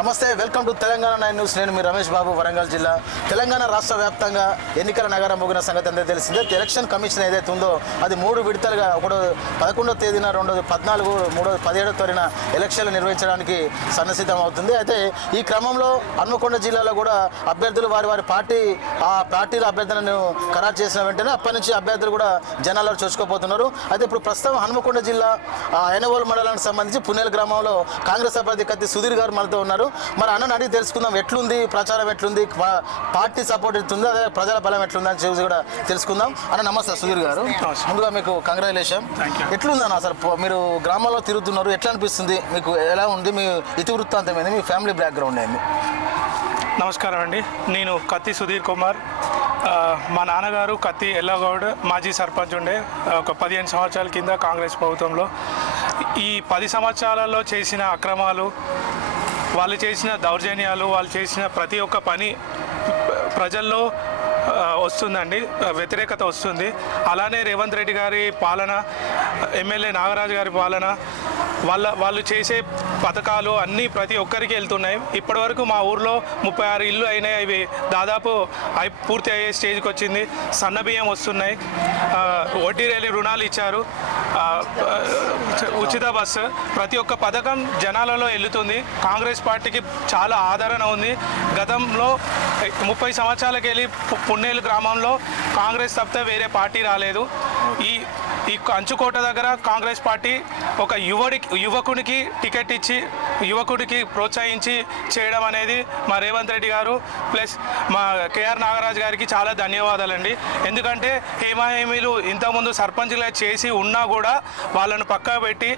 నమస్తే welcome to Telangana nine news. నేను మీ రమేష్ బాబు వరంగల్ జిల్లా. తెలంగాణ రాష్ట్ర వ్యాప్తంగా ఎన్నికల నగరం ముగిన సంగతి అందరూ తెలిసిందే. ఎలక్షన్ కమిషన్ ఏదైతే ఉందో అది మూడు విడతలుగా ఒకటో పదకొండో తేదీన రెండోది పద్నాలుగు మూడో పదిహేడో తేదీన ఎలక్షన్లు నిర్వహించడానికి సన్నసిద్ధం అవుతుంది అయితే ఈ క్రమంలో హన్మకొండ జిల్లాలో కూడా అభ్యర్థులు వారి వారి పార్టీ ఆ పార్టీల అభ్యర్థులను ఖరారు చేసిన వెంటనే అప్పటి నుంచి అభ్యర్థులు కూడా జనాల్లో చూసుకోపోతున్నారు అయితే ఇప్పుడు ప్రస్తుతం హన్మకొండ జిల్లా ఆ, మండలానికి సంబంధించి పుణేల గ్రామంలో కాంగ్రెస్ అభ్యర్థి కత్తి సుధీర్ గారు మనతో ఉన్నారు. మరి అన్నని అడిగి తెలుసుకుందాం ఎట్లుంది ప్రచారం ఎట్లుంది పార్టీ సపోర్ట్ ఎట్లుంది అదే ప్రజల బలం ఎట్లుంది అని చూసి కూడా తెలుసుకుందాం. అన్న నమస్తే సుధీర్ గారు. ముందుగా మీకు కంగ్రాచులేషన్ ఎట్లుంది అన్న అసలు మీరు గ్రామాల్లో తిరుగుతున్నారు ఎట్లా అనిపిస్తుంది? మీకు ఎలా ఉంది? మీ ఇతివృత్తాంతం ఏంది? మీ ఫ్యామిలీ బ్యాక్గ్రౌండ్ ఏంది? నమస్కారం అండి. నేను కత్తి సుధీర్ కుమార్. మా నాన్నగారు కత్తి ఎల్లగౌడ్ మాజీ సర్పంచ్ ఉండే ఒక పదిహేను సంవత్సరాల కింద కాంగ్రెస్ ప్రభుత్వంలో. ఈ పది సంవత్సరాలలో చేసిన అక్రమాలు వాళ్ళు చేసిన దౌర్జన్యాలు వాళ్ళు చేసిన ప్రతి ఒక్క పని ప్రజల్లో వస్తుందండి. వ్యతిరేకత వస్తుంది. అలానే రేవంత్ రెడ్డి గారి పాలన ఎమ్మెల్యే నాగరాజు గారి పాలన వాళ్ళ వాళ్ళు చేసే పథకాలు అన్నీ ప్రతి ఒక్కరికి వెళ్తున్నాయి. ఇప్పటివరకు మా ఊర్లో ముప్పై ఆరు ఇల్లు అయినాయి. అవి దాదాపు అవి పూర్తి అయ్యే స్టేజ్కి వచ్చింది. సన్న బియ్యం వస్తున్నాయి. వడ్డీ రేలి రుణాలు ఇచ్చారు. ఉచిత బస్సు. ప్రతి ఒక్క పథకం జనాలలో వెళ్తుంది. కాంగ్రెస్ పార్టీకి చాలా ఆదరణ ఉంది. గతంలో ముప్పై సంవత్సరాలకు వెళ్ళి పు- పున్నేలు గ్రామంలో కాంగ్రెస్ తప్పితే వేరే పార్టీ రాలేదు. ఈ ఈ కంచుకోట దగ్గర కాంగ్రెస్ పార్టీ ఒక యువడి యువకునికి టికెట్ ఇచ్చి యువకుడికి ప్రోత్సహించి చేయడం అనేది మా రేవంత్ రెడ్డి గారు ప్లస్ మా కేఆర్ నాగరాజ్ గారికి చాలా ధన్యవాదాలండి. ఎందుకంటే హేమాహేమీలు ఇంతకుముందు సర్పంచ్గా చేసి ఉన్నా కూడా వాళ్ళను పక్కా పెట్టి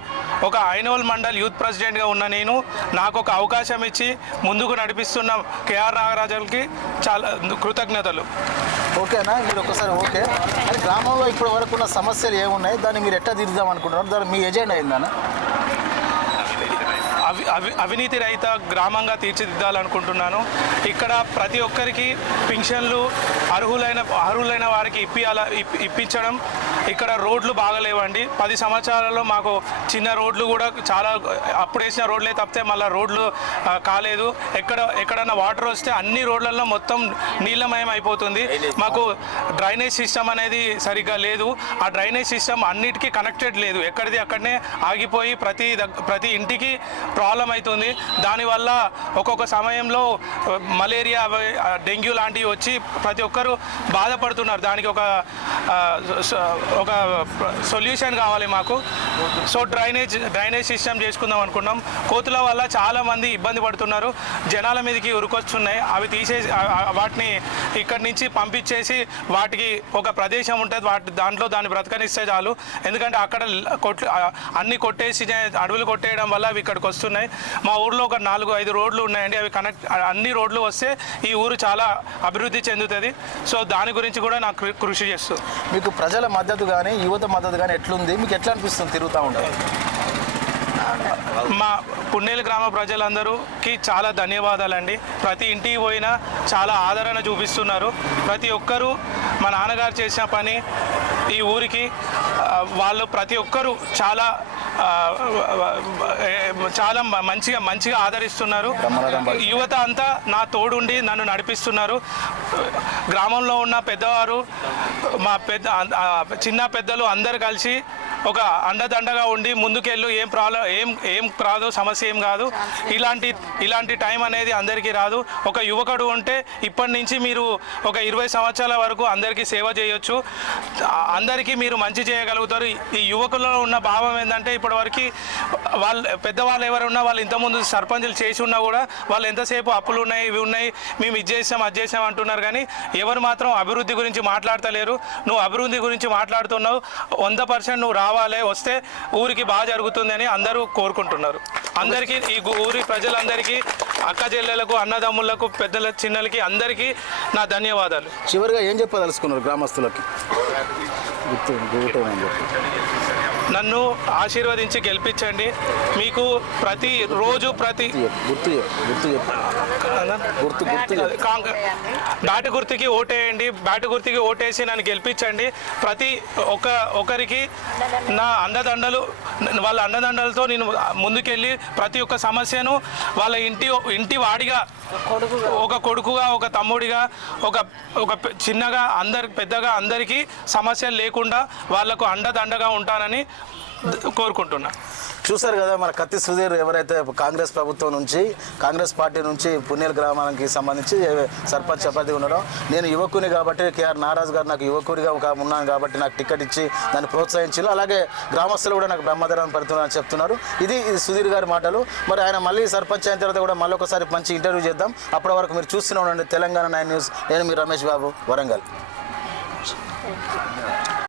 ఒక ఐనోల్ మండల్ యూత్ ప్రెసిడెంట్గా ఉన్న నేను నాకు ఒక అవకాశం ఇచ్చి ముందుకు నడిపిస్తున్న కేఆర్ నాగరాజులకి చాలా కృతజ్ఞతలు. ఓకేనా? మీరు ఒకసారి ఓకే. అది గ్రామంలో ఇప్పటి వరకు ఉన్న సమస్యలు ఏమున్నాయి? దాన్ని మీరు ఎట్లా తీర్దాం అనుకుంటున్నారు? దాని మీ ఎజెండా ఏందన్న? అవి అవినీతి రహిత గ్రామంగా తీర్చిదిద్దాలనుకుంటున్నాను. ఇక్కడ ప్రతి ఒక్కరికి పింఛన్లు అర్హులైన అర్హులైన వారికి ఇప్పియాల ఇప్పించడం ఇక్కడ రోడ్లు బాగలేవండి. పది సంవత్సరాలలో మాకు చిన్న రోడ్లు కూడా చాలా అప్పుడు వేసిన రోడ్లే తప్పితే మళ్ళీ రోడ్లు కాలేదు. ఎక్కడ ఎక్కడన్నా వాటర్ వస్తే అన్ని రోడ్లలో మొత్తం నీళ్ళమయం అయిపోతుంది. మాకు డ్రైనేజ్ సిస్టమ్ అనేది సరిగ్గా లేదు. ఆ డ్రైనేజ్ సిస్టమ్ అన్నిటికీ కనెక్టెడ్ లేదు. ఎక్కడిది అక్కడనే ఆగిపోయి ప్రతి ప్రతి ఇంటికి ప్రాబ్లం అవుతుంది దానివల్ల ఒక్కొక్క సమయంలో మలేరియా అవి- డెంగ్యూ లాంటివి వచ్చి ప్రతి ఒక్కరూ బాధపడుతున్నారు. దానికి ఒక ఒక సొల్యూషన్ కావాలి మాకు. సో డ్రైనేజ్ డ్రైనేజ్ సిస్టమ్ చేసుకుందాం అనుకున్నాం. కోతుల వల్ల చాలామంది ఇబ్బంది పడుతున్నారు. జనాల మీదకి ఉరికొస్తున్నాయి. అవి తీసేసి వాటిని ఇక్కడి నుంచి పంపించేసి వాటికి ఒక ప్రదేశం ఉంటుంది. వాటి దాంట్లో దాన్ని బ్రతకనిస్తే చాలు. ఎందుకంటే అక్కడ ల- కొట్లు అన్ని కొట్టేసి అడవులు కొట్టేయడం వల్ల అవి ఇక్కడికి వస్తున్నాయి. మా ఊర్లో ఒక నాలుగు ఐదు రోడ్లు ఉన్నాయండి. అవి కనెక్ట్ అన్ని రోడ్లు వస్తే ఈ ఊరు చాలా అభివృద్ధి చెందుతుంది. సో దాని గురించి కూడా నాకు కృషి చేస్తుంది మీకు ప్రజల మద్దతు కానీ యువత మద్దతు కానీ ఎట్లుంది? మీకు ఎట్లా అనిపిస్తుంది తిరుగుతూ ఉంటాయి మా పుణేలు గ్రామ ప్రజలందరూకి చాలా ధన్యవాదాలండి. ప్రతి ఇంటికి పోయినా చాలా ఆదరణ చూపిస్తున్నారు. ప్రతి ఒక్కరూ మా నాన్నగారు చేసిన పని ఈ ఊరికి వాళ్ళు ప్రతి ఒక్కరూ చాలా చాలా మంచిగా మంచిగా ఆదరిస్తున్నారు. యువత అంతా నా తోడుండి నన్ను నడిపిస్తున్నారు. గ్రామంలో ఉన్న పెద్దవారు మా పెద్ద చిన్న పెద్దలు అందరు కలిసి ఒక అండదండగా ఉండి ముందుకెళ్ళు ఏం ప్రాబ్లం ఏం ఏం రాదు సమస్య ఏం కాదు. ఇలాంటి ఇలాంటి టైం అనేది అందరికీ రాదు. ఒక యువకుడు ఉంటే ఇప్పటి నుంచి మీరు ఒక ఇరవై సంవత్సరాల వరకు అందరికీ సేవ చేయొచ్చు. అందరికీ మీరు మంచి చేయగలుగుతారు. ఈ యువకుల్లో ఉన్న భావం ఏంటంటే ఇప్పటివరకు వాళ్ళు పెద్దవాళ్ళు ఎవరున్నా వాళ్ళు ఇంతకుముందు సర్పంచులు చేసి ఉన్నా కూడా వాళ్ళు ఎంతసేపు అప్పులు ఉన్నాయి ఇవి ఉన్నాయి మేము ఇది చేసాం అది చేసాం అంటున్నారు కానీ ఎవరు మాత్రం అభివృద్ధి గురించి మాట్లాడతలేరు. నువ్వు అభివృద్ధి గురించి మాట్లాడుతున్నావు. వంద పర్సెంట్ నువ్వు రావాలి వస్తే ఊరికి బాగా జరుగుతుందని అందరూ కోరుకుంటున్నారు. అందరికీ ఈ గు- ఊరి ప్రజలందరికీ అక్క చెల్లెలకు అన్నదమ్ములకు పెద్దల చిన్నలకి అందరికీ నా ధన్యవాదాలు. చివరిగా ఏం చెప్పదలుచుకున్నారు గ్రామస్తులకి? గుర్తు చెప్పి. నన్ను ఆశీర్వదించి గెలిపించండి. మీకు ప్రతి రోజు ప్రతి గుర్తు గుర్తు బ్యాట్ గుర్తుకి ఓటేయండి. బ్యాట్ గుర్తుకి ఓటేసి నన్ను గెలిపించండి. ప్రతి ఒక్క ఒకరికి నా అండదండలు వాళ్ళ అండదండలతో నేను ముందుకెళ్ళి ప్రతి ఒక్క సమస్యను వాళ్ళ ఇంటి ఇంటి వాడిగా ఒక కొడుకుగా ఒక తమ్ముడిగా ఒక ఒక చిన్నగా అందరి పెద్దగా అందరికీ సమస్యలు లేకుండా వాళ్ళకు అండదండగా ఉంటానని కోరుకుంటున్నా. చూశారు కదా మన కత్తి సుధీర్ ఎవరైతే కాంగ్రెస్ ప్రభుత్వం నుంచి కాంగ్రెస్ పార్టీ నుంచి పుణ్యల గ్రామానికి సంబంధించి సర్పంచ్ అభ్యర్థి ఉన్నాడో నేను యువకుని కాబట్టి కేఆర్ నారాజ్ గారు నాకు యువకుడిగా ఒక ఉన్నాను కాబట్టి నాకు టికెట్ ఇచ్చి నన్ను ప్రోత్సహించారు అలాగే గ్రామస్తులు కూడా నాకు బ్రహ్మధరం పెడుతున్నారని చెప్తున్నారు. ఇది ఇది సుధీర్ గారి మాటలు. మరి ఆయన మళ్ళీ సర్పంచ్ అయిన తర్వాత కూడా మళ్ళీ ఒకసారి మంచి ఇంటర్వ్యూ చేద్దాం. అప్పటి వరకు మీరు చూస్తూనే ఉండండి. Telangana nine news. నేను మీ రమేష్ బాబు వరంగల్.